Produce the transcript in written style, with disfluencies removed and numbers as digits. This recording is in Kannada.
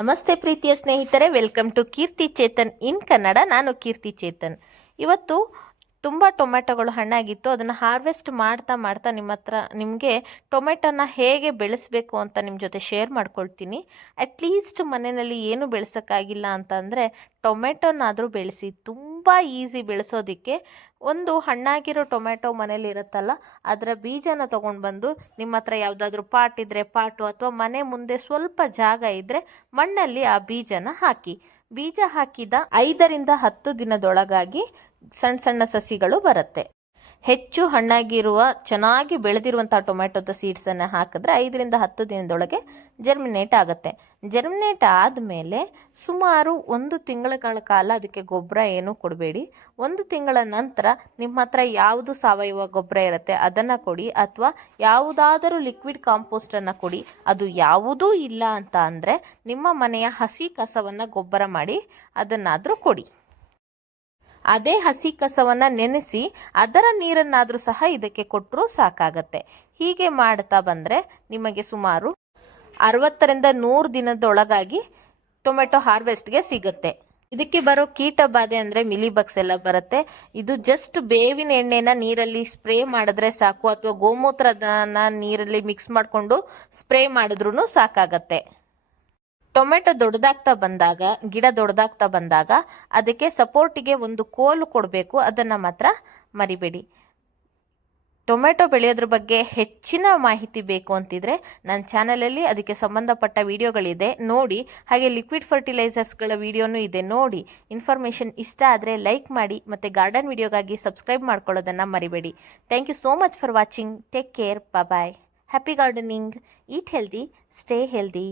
ನಮಸ್ತೆ ಪ್ರೀತಿಯ ಸ್ನೇಹಿತರೆ, ವೆಲ್ಕಮ್ ಟು ಕೀರ್ತಿ ಚೇತನ್ ಇನ್ ಕನ್ನಡ. ನಾನು ಕೀರ್ತಿ ಚೇತನ್. ಇವತ್ತು ತುಂಬ ಟೊಮೆಟೊಗಳು ಹಣ್ಣಾಗಿತ್ತು. ಅದನ್ನು ಹಾರ್ವೆಸ್ಟ್ ಮಾಡ್ತಾ ಮಾಡ್ತಾ ನಿಮಗೆ ಟೊಮೆಟೊನ ಹೇಗೆ ಬೆಳೆಸಬೇಕು ಅಂತ ನಿಮ್ಮ ಜೊತೆ ಶೇರ್ ಮಾಡ್ಕೊಳ್ತೀನಿ. ಅಟ್ಲೀಸ್ಟ್ ಮನೆಯಲ್ಲಿ ಏನು ಬೆಳೆಸೋಕ್ಕಾಗಿಲ್ಲ ಅಂತಂದರೆ ಟೊಮೆಟೊನಾದರೂ ಬೆಳೆಸಿ. ತುಂಬ ಈಸಿ ಬೆಳೆಸೋದಕ್ಕೆ. ಒಂದು ಹಣ್ಣಾಗಿರೋ ಟೊಮೆಟೊ ಮನೇಲಿ ಇರುತ್ತಲ್ಲ, ಅದರ ಬೀಜನ ತೊಗೊಂಡು ಬಂದು ನಿಮ್ಮ ಹತ್ರ ಯಾವುದಾದ್ರೂ ಪಾಟ್ ಇದ್ದರೆ ಪಾಟು, ಅಥವಾ ಮನೆ ಮುಂದೆ ಸ್ವಲ್ಪ ಜಾಗ ಇದ್ದರೆ ಮಣ್ಣಲ್ಲಿ ಆ ಬೀಜನ ಹಾಕಿ. ಬೀಜ ಹಾಕಿದ 5 ರಿಂದ 10 ದಿನದೊಳಗಾಗಿ ಸಣ್ಣ ಸಣ್ಣ ಸಸಿಗಳು ಬರುತ್ತೆ. ಹೆಚ್ಚು ಹಣ್ಣಾಗಿರುವ ಚೆನ್ನಾಗಿ ಬೆಳೆದಿರುವಂಥ ಟೊಮೆಟೊದ ಸೀಡ್ಸನ್ನು ಹಾಕಿದ್ರೆ 5 ರಿಂದ 10 ದಿನದೊಳಗೆ ಜರ್ಮಿನೇಟ್ ಆಗುತ್ತೆ. ಜರ್ಮಿನೇಟ್ ಆದಮೇಲೆ ಸುಮಾರು 1 ತಿಂಗಳ ಕಾಲ ಅದಕ್ಕೆ ಗೊಬ್ಬರ ಏನೂ ಕೊಡಬೇಡಿ. 1 ತಿಂಗಳ ನಂತರ ನಿಮ್ಮ ಹತ್ರ ಯಾವುದು ಸಾವಯವ ಗೊಬ್ಬರ ಇರುತ್ತೆ ಅದನ್ನು ಕೊಡಿ, ಅಥವಾ ಯಾವುದಾದರೂ ಲಿಕ್ವಿಡ್ ಕಾಂಪೋಸ್ಟನ್ನು ಕೊಡಿ. ಅದು ಯಾವುದೂ ಇಲ್ಲ ಅಂತ ಅಂದರೆ ನಿಮ್ಮ ಮನೆಯ ಹಸಿ ಕಸವನ್ನು ಗೊಬ್ಬರ ಮಾಡಿ ಅದನ್ನಾದರೂ ಕೊಡಿ. ಅದೇ ಹಸಿ ಕಸವನ್ನು ನೆನೆಸಿ ಅದರ ನೀರನ್ನಾದರೂ ಸಹ ಇದಕ್ಕೆ ಕೊಟ್ಟರೂ ಸಾಕಾಗತ್ತೆ. ಹೀಗೆ ಮಾಡ್ತಾ ಬಂದರೆ ನಿಮಗೆ ಸುಮಾರು 60 ರಿಂದ 100 ದಿನದೊಳಗಾಗಿ ಟೊಮೆಟೊ ಹಾರ್ವೆಸ್ಟ್ಗೆ ಸಿಗುತ್ತೆ. ಇದಕ್ಕೆ ಬರೋ ಕೀಟ ಬಾಧೆ ಅಂದರೆ ಮಿಲಿಬಗ್ಸ್ ಎಲ್ಲ ಬರುತ್ತೆ. ಇದು ಜಸ್ಟ್ ಬೇವಿನ ಎಣ್ಣೆನ ನೀರಲ್ಲಿ ಸ್ಪ್ರೇ ಮಾಡಿದ್ರೆ ಸಾಕು, ಅಥವಾ ಗೋಮೂತ್ರನ ನೀರಲ್ಲಿ ಮಿಕ್ಸ್ ಮಾಡಿಕೊಂಡು ಸ್ಪ್ರೇ ಮಾಡಿದ್ರೂ ಸಾಕಾಗತ್ತೆ. ಟೊಮೆಟೊ ಗಿಡ ದೊಡ್ಡದಾಗ್ತಾ ಬಂದಾಗ ಅದಕ್ಕೆ ಸಪೋರ್ಟಿಗೆ ಒಂದು ಕೋಲು ಕೊಡಬೇಕು. ಅದನ್ನು ಮಾತ್ರ ಮರಿಬೇಡಿ. ಟೊಮೆಟೊ ಬೆಳೆಯೋದ್ರ ಬಗ್ಗೆ ಹೆಚ್ಚಿನ ಮಾಹಿತಿ ಬೇಕು ಅಂತಿದ್ರೆ ನನ್ನ ಚಾನಲಲ್ಲಿ ಅದಕ್ಕೆ ಸಂಬಂಧಪಟ್ಟ ವಿಡಿಯೋಗಳಿದೆ, ನೋಡಿ. ಹಾಗೆ ಲಿಕ್ವಿಡ್ ಫರ್ಟಿಲೈಸರ್ಸ್ಗಳ ವಿಡಿಯೋನೂ ಇದೆ, ನೋಡಿ. ಇನ್ಫಾರ್ಮೇಷನ್ ಇಷ್ಟ ಆದರೆ ಲೈಕ್ ಮಾಡಿ, ಮತ್ತು ಗಾರ್ಡನ್ ವಿಡಿಯೋಗಾಗಿ ಸಬ್ಸ್ಕ್ರೈಬ್ ಮಾಡ್ಕೊಳ್ಳೋದನ್ನು ಮರಿಬೇಡಿ. Thank you so much for watching. Take care. Bye. Happy gardening. Eat healthy, stay healthy.